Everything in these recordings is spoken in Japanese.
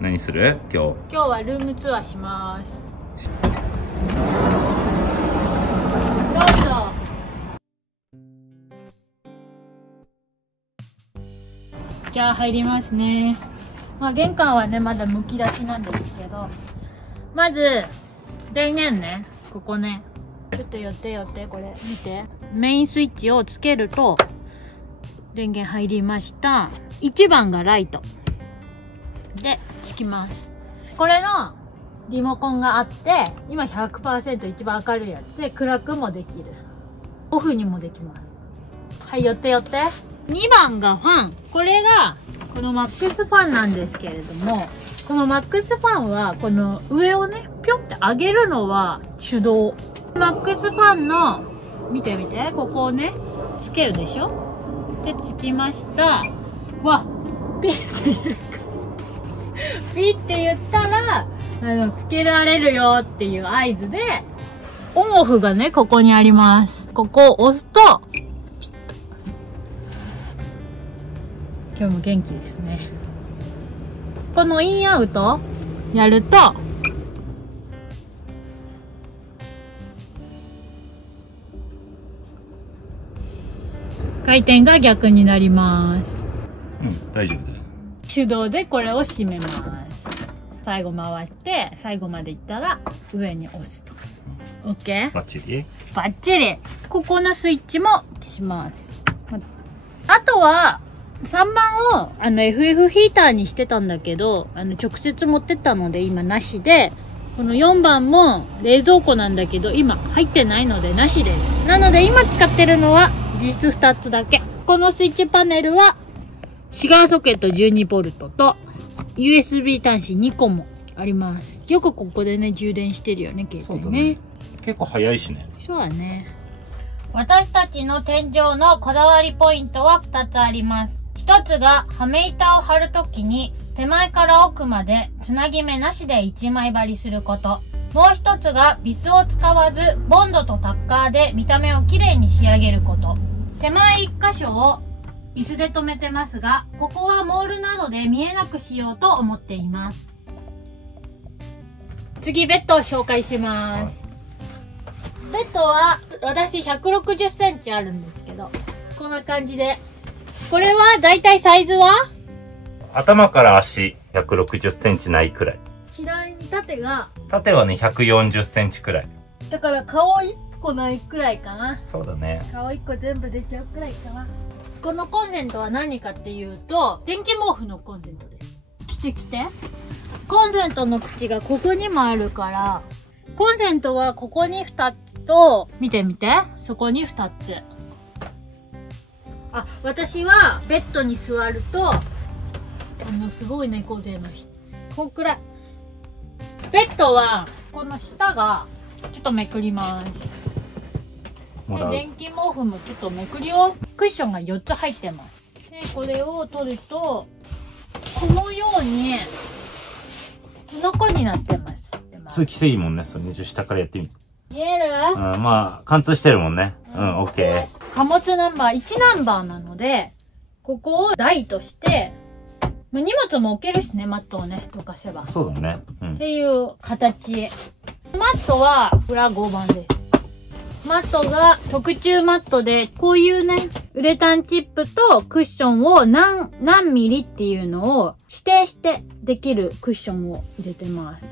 何する？今日はルームツアーします。どうぞ。じゃあ入りますね。まあ玄関はねまだむき出しなんですけど、まず電源ね、ここね、ちょっと寄ってこれ見て、メインスイッチをつけると電源入りました。1番がライトでつきます。これのリモコンがあって、今 100% 一番明るいやつで暗くもできる、オフにもできます。はい、寄って。2番がファン。これがこのマックスファンなんですけれども、このマックスファンはこの上をねピョンって上げるのは手動。マックスファンの見てここをねつけるでしょ。でつきました。わっ、ピッって言ったらつけられるよっていう合図で、オンオフがねここにあります。ここを押すと今日も元気ですね。このインアウトやると回転が逆になります。大丈夫だよ。手動でこれを閉めます。最後回して最後までいったら上に押すと。OK？ バッチリ？バッチリ。ここのスイッチも消します。あとは3番をFF ヒーターにしてたんだけど、直接持ってったので今なしで、この4番も冷蔵庫なんだけど今入ってないのでなしです。なので今使ってるのは実質2つだけ。このスイッチパネルはシガーソケット 12V と USB 端子2個もあります。よくここでね充電してるよね、携帯ね。結構早いしね。そうだね。私たちの天井のこだわりポイントは2つあります。1つがはめ板を貼るときに手前から奥までつなぎ目なしで1枚張りすること。もう1つがビスを使わずボンドとタッカーで見た目をきれいに仕上げること。手前1箇所をビスで留めてますが、ここはモールなどで見えなくしようと思っています。次ベッドを紹介します。ベッドは私160センチあるんですけど、こんな感じで。これはだいたいサイズは頭から足160センチないくらい。ちなみに縦はね140センチくらい。だから顔1個ないくらいかな。そうだね。顔1個全部出ちゃうくらいかな。このコンセントは何かっていうと、電気毛布のコンセントです。来て。コンセントの口がここにもあるから、コンセントはここに2つと、見て、そこに2つ。私はベッドに座ると、すごい猫背の人。こんくらい。ベッドは、この下が、ちょっとめくります。で電気毛布もちょっとめくりを。クッションが4つ入ってます。で、これを取ると、このように、中になってます。通気性いいもんね。それ下からやってみて。見える？まあ、貫通してるもんね。オッケー。貨物ナンバー1ナンバーなので、ここを台として、荷物も置けるしね、マットをね、どかせば。そうだね。っていう形。マットは、裏5番です。マットが特注マットで、こういうね、ウレタンチップとクッションを何ミリっていうのを指定してできるクッションを入れてます。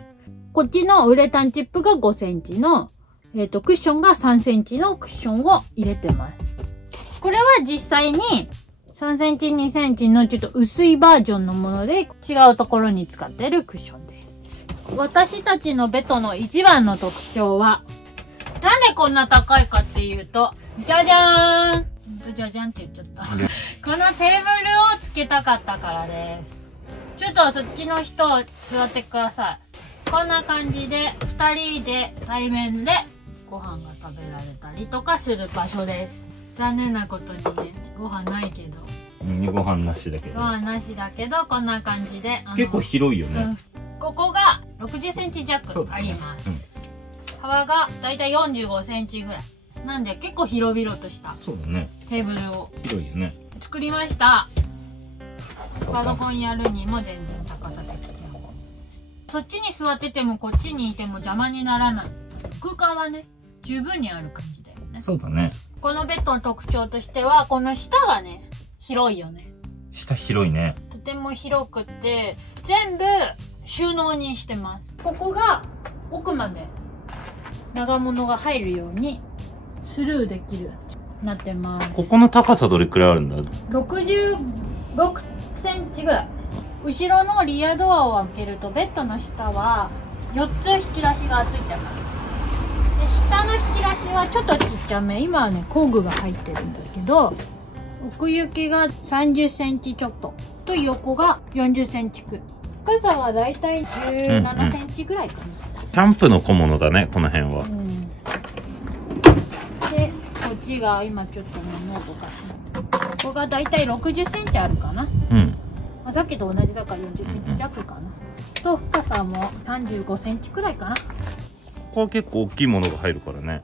こっちのウレタンチップが5センチの、クッションが3センチのクッションを入れてます。これは実際に3センチ、2センチのちょっと薄いバージョンのもので違うところに使ってるクッションです。私たちのベッドの一番の特徴は、なんでこんな高いかっていうと、じゃじゃーん！じゃじゃんって言っちゃった。このテーブルをつけたかったからです。ちょっとそっちの人座ってください。こんな感じで2人で対面でご飯が食べられたりとかする場所です。残念なことにね、ご飯ないけど。ご飯なしだけど。ご飯なしだけど、こんな感じで。結構広いよね。ここが60センチ弱あります。幅がだいたい45センチぐらい。なんで結構広々としたテーブルを広いよね。作りました。パソコンやるにも全然高さ的にもそっちに座っててもこっちにいても邪魔にならない。空間はね、十分にある感じだよね。そうだね。このベッドの特徴としては、この下がね、広いよね。下広いね。とても広くって、全部収納にしてます。ここが奥まで長物が入るようにスルーできるようになってます。ここの高さどれくらいあるんだ？ 66センチぐらい。後ろのリアドアを開けるとベッドの下は4つ引き出しがついてます。で、下の引き出しはちょっとちっちゃめ。今はね、工具が入ってるんだけど、奥行きが30センチちょっと。と横が40センチくらい。深さはだいたい17センチぐらいかな。キャンプの小物だね、この辺は。で、こっちが今ちょっとね、ノートかしここがだいたい60センチあるかな。まあ、さっきと同じだから40センチ弱かな。と、深さも35センチくらいかな。ここは結構大きいものが入るからね。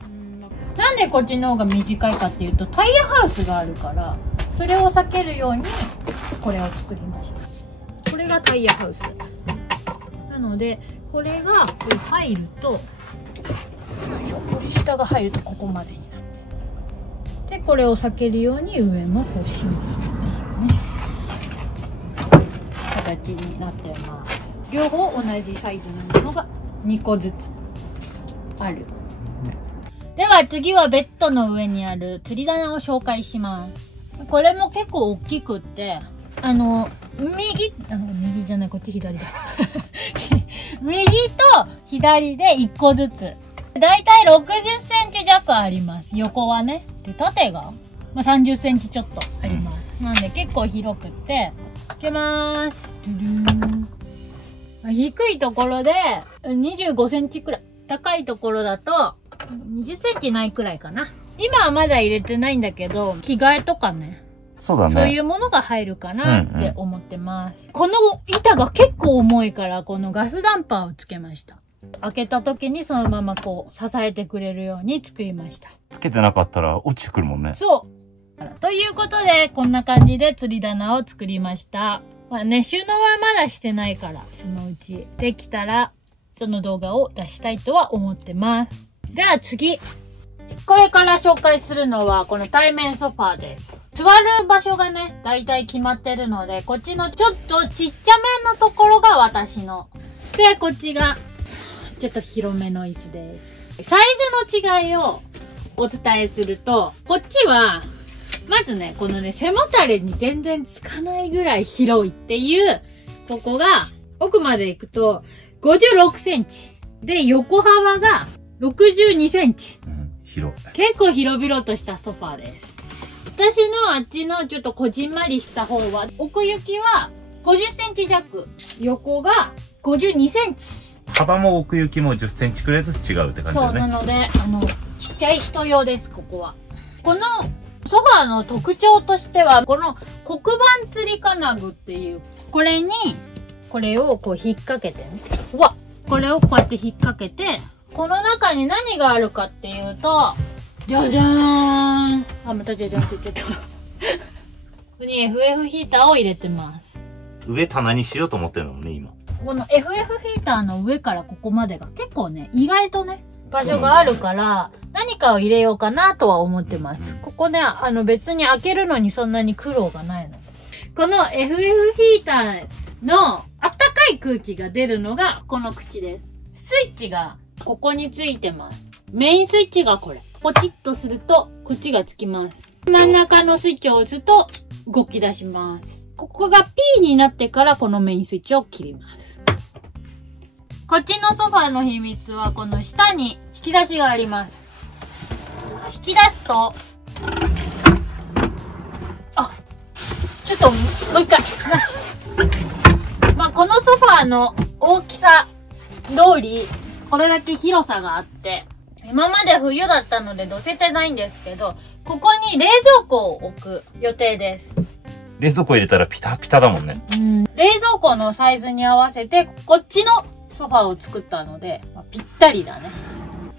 なんでこっちの方が短いかっていうと、タイヤハウスがあるから、それを避けるようにこれを作りました。これがタイヤハウス。なので、これがこう入ると、これ下が入るとここまでになって。で、これを避けるように上もこう閉めるっていうね、形になってます。両方同じサイズのものが2個ずつある。では次はベッドの上にある吊り棚を紹介します。これも結構大きくって、右じゃない、こっち左だ。右と左で1個ずつ。だいたい60センチ弱あります。横はね。で、縦が、30センチちょっとあります。なんで結構広くって、開けまーす。低いところで25センチくらい。高いところだと20センチないくらいかな。今はまだ入れてないんだけど、着替えとかね。そうだね。そういうものが入るかなって思ってます。この板が結構重いから、このガスダンパーをつけました。開けた時にそのままこう支えてくれるように作りました。つけてなかったら落ちてくるもんね。そう。ということで、こんな感じで吊り棚を作りました。まあね、収納はまだしてないから、そのうちできたら、その動画を出したいとは思ってます。では次。これから紹介するのは、この対面ソファーです。座る場所がね、だいたい決まってるので、こっちのちょっとちっちゃめのところが私の。で、こっちが、ちょっと広めの椅子です。サイズの違いをお伝えすると、こっちは、まずね、このね、背もたれに全然つかないぐらい広いっていう、ここが、奥まで行くと、56センチ。で、横幅が62センチ。広い。結構広々としたソファーです。私のあっちのちょっとこじんまりした方は、奥行きは50センチ弱。横が52センチ。幅も奥行きも10センチくらいずつ違うって感じだね。そう、なので、ちっちゃい人用です、ここは。このソファーの特徴としては、この黒板吊り金具っていう、これに、これをこう引っ掛けてね。これをこうやって引っ掛けて、この中に何があるかっていうと、じゃじゃーん。またじゃじゃんって言っちゃった。ここに FF ヒーターを入れてます。上棚にしようと思ってるのもね、今。この FF ヒーターの上からここまでが結構ね、意外とね、場所があるから、何かを入れようかなとは思ってます。ここね、別に開けるのにそんなに苦労がないの。この FF ヒーターのあったかい空気が出るのがこの口です。スイッチがここについてます。メインスイッチがこれ。ポチッとすると、こっちがつきます。真ん中のスイッチを押すと、動き出します。ここが P になってからこのメインスイッチを切ります。こっちのソファーの秘密は、この下に引き出しがあります。引き出すと、ちょっと、もう一回、このソファーの大きさ通り、これだけ広さがあって、今まで冬だったので乗せてないんですけど、ここに冷蔵庫を置く予定です。冷蔵庫入れたらピタピタだもんね。冷蔵庫のサイズに合わせて、こっちのソファーを作ったので、ぴったりだね。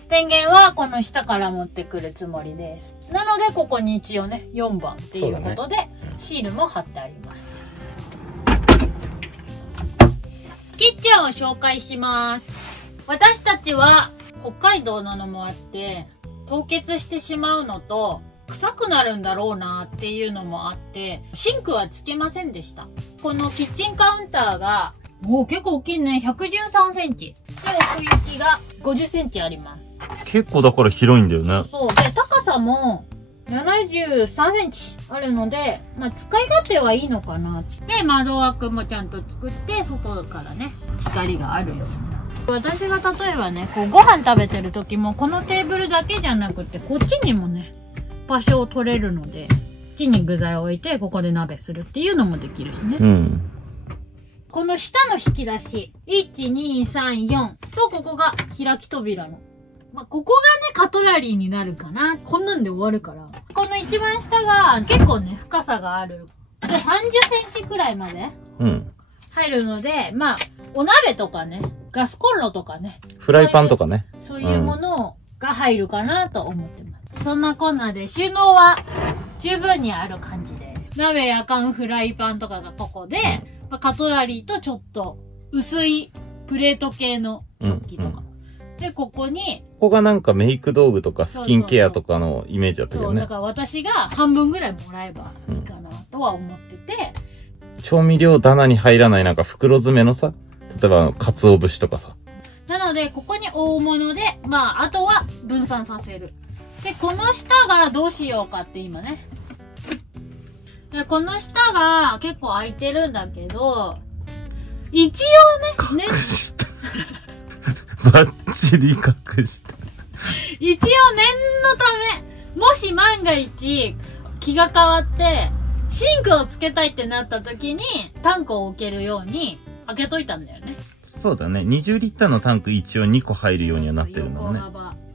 電源はこの下から持ってくるつもりです。なので、ここに一応ね、4番っていうことで、シールも貼ってあります。キッキッチンを紹介します。私たちは北海道なのもあって、凍結してしまうのと、臭くなるんだろうなっていうのもあって、シンクはつけませんでした。このキッチンカウンターが、もう結構大きいね。113センチ。で、奥行きが50センチあります。結構だから広いんだよね。そう。で、高さも73センチあるので、まあ、使い勝手はいいのかな。で、窓枠もちゃんと作って、外からね、光があるように。私が例えばね、こうご飯食べてる時も、このテーブルだけじゃなくて、こっちにもね、場所を取れるので、こっちに具材を置いて、ここで鍋するっていうのもできるしね。うん。この下の引き出し、1、2、3、4と、ここが開き扉の。まあ、ここがね、カトラリーになるかな。こんなんで終わるから。この一番下が、結構ね、深さがある。で、30センチくらいまで入るので、まあ、お鍋とかね、ガスコンロとかね。フライパンとかね。そういうものが入るかなと思ってます。そんなこんなで収納は十分にある感じです。鍋やかんフライパンとかがここで、まあ、カトラリーとちょっと薄いプレート系の食器とか。で、ここに。ここがなんかメイク道具とかスキンケアとかのイメージだったけどね。そう、だから私が半分ぐらいもらえばいいかなとは思ってて。調味料棚に入らないなんか袋詰めのさ、例えば鰹節とかさ。なので、ここに大物で、まあ、あとは分散させる。で、この下がどうしようかって今ね。で、この下が結構空いてるんだけど、一応ね、隠した。バッチリ隠した。一応念のため、もし万が一気が変わって、シンクをつけたいってなった時に、タンクを置けるように開けといたんだよね。そうだね。20リッターのタンク一応2個入るようにはなってるのね。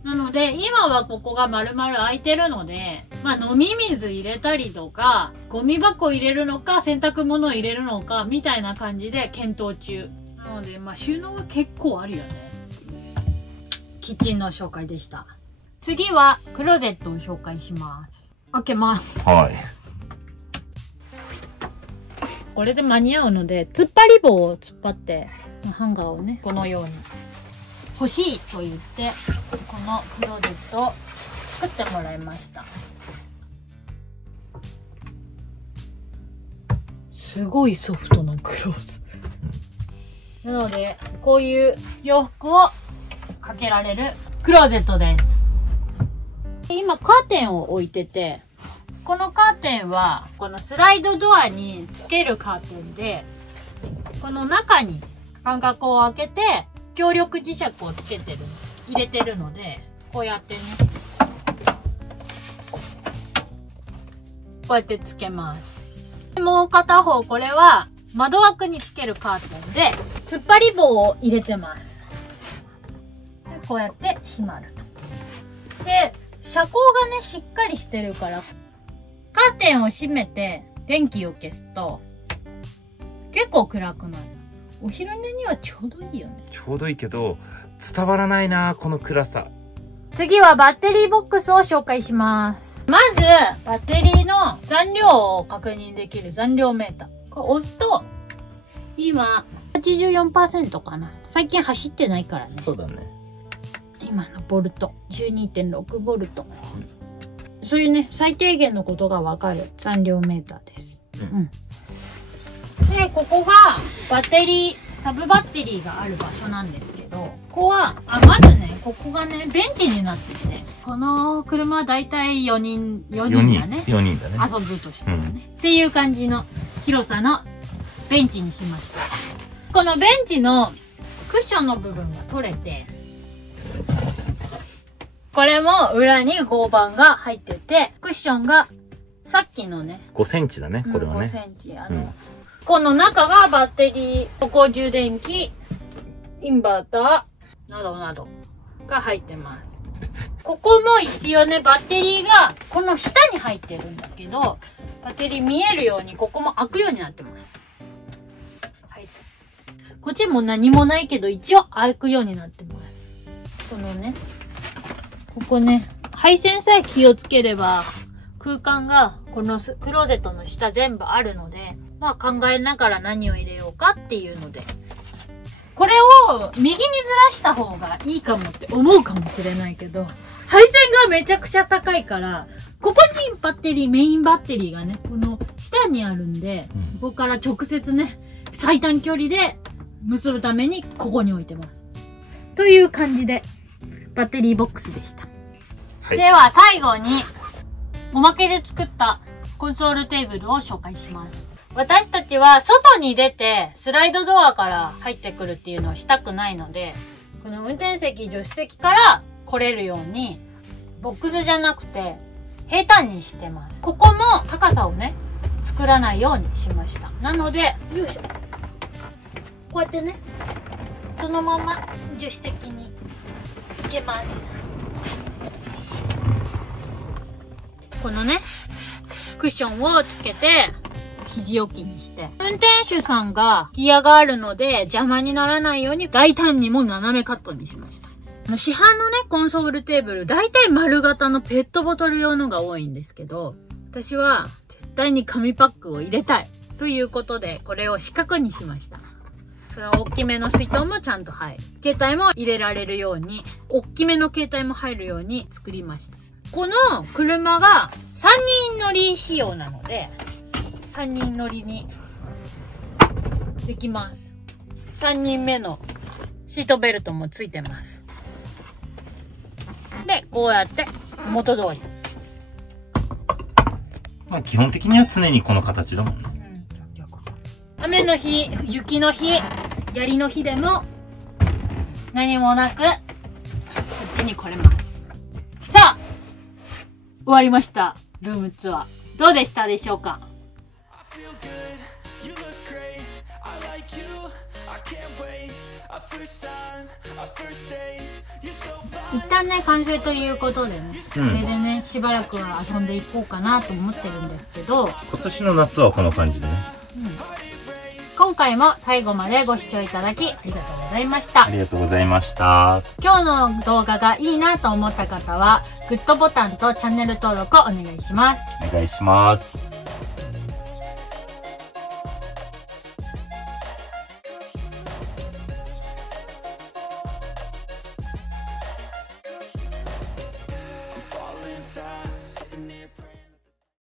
なので、今はここが丸々空いてるので、まあ飲み水入れたりとか、ゴミ箱入れるのか、洗濯物入れるのか、みたいな感じで検討中。なので、まあ収納は結構あるよね。キッチンの紹介でした。次は、クローゼットを紹介します。開けます。はい。これで間に合うので、突っ張り棒を突っ張って、ハンガーをね、このように欲しいと言って、このクローゼットを作ってもらいました。すごいソフトなクローズ。なので、こういう洋服をかけられるクローゼットです。今、カーテンを置いてて、このカーテンは、このスライドドアにつけるカーテンで、この中に間隔を開けて、強力磁石をつけてる、入れてるので、こうやってね、こうやってつけます。もう片方、これは窓枠につけるカーテンで、突っ張り棒を入れてます。でこうやって閉まると。で、遮光がね、しっかりしてるから、カーテンを閉めて電気を消すと結構暗くなる。お昼寝にはちょうどいいよね。ちょうどいいけど伝わらないなこの暗さ。次はバッテリーボックスを紹介します。まずバッテリーの残量を確認できる残量メーター。これ押すと今 84% かな。最近走ってないからね。そうだね。今のボルト 12.6 ボルト。そういうね、最低限のことがわかる残量メーターです。で、ここがバッテリー、サブバッテリーがある場所なんですけど、ここは、まずね、ここがね、ベンチになってて、この車はだいたい4人だね。4人だね。遊ぶとしたらね。っていう感じの広さのベンチにしました。このベンチのクッションの部分が取れて、これも裏に合板が入ってて、クッションがさっきのね。5センチだね、これはね。5センチ。この中がバッテリー、歩行充電器、インバーター、などなどが入ってます。ここも一応ね、バッテリーがこの下に入ってるんだけど、バッテリー見えるようにここも開くようになってます。はい。こっちも何もないけど、一応開くようになってます。このね。ここね、配線さえ気をつければ、空間がこのクローゼットの下全部あるので、まあ考えながら何を入れようかっていうので、これを右にずらした方がいいかもって思うかもしれないけど、配線がめちゃくちゃ高いから、ここにバッテリー、メインバッテリーがね、この下にあるんで、ここから直接ね、最短距離で結ぶためにここに置いてます。という感じで、バッテリーボックスでした。はい、では最後に、おまけで作ったコンソールテーブルを紹介します。私たちは外に出てスライドドアから入ってくるっていうのをしたくないので、この運転席、助手席から来れるように、ボックスじゃなくて平坦にしてます。ここも高さをね、作らないようにしました。なので、よいしょ。こうやってね、そのまま助手席に行けます。このね、クッションをつけて、肘置きにして。運転手さんがギアがあるので邪魔にならないように大胆にも斜めカットにしました。市販のね、コンソールテーブル、大体丸型のペットボトル用のが多いんですけど、私は絶対に紙パックを入れたい。ということで、これを四角にしました。その大きめの水筒もちゃんと入る。携帯も入れられるように、大きめの携帯も入るように作りました。この車が3人乗り仕様なので、3人乗りにできます。3人目のシートベルトもついてます。で、こうやって元通り。まあ基本的には常にこの形だもんね。雨の日、雪の日、槍の日でも何もなくこっちに来れます。さあ、終わりました。ルームツアー。どうでしたでしょうか？一旦ね、完成ということでね、これでね、しばらくは遊んでいこうかなと思ってるんですけど、今年の夏はこの感じでね。今回も最後までご視聴いただきありがとうございました。ありがとうございました。今日の動画がいいなと思った方は、グッドボタンとチャンネル登録をお願いします。お願いします。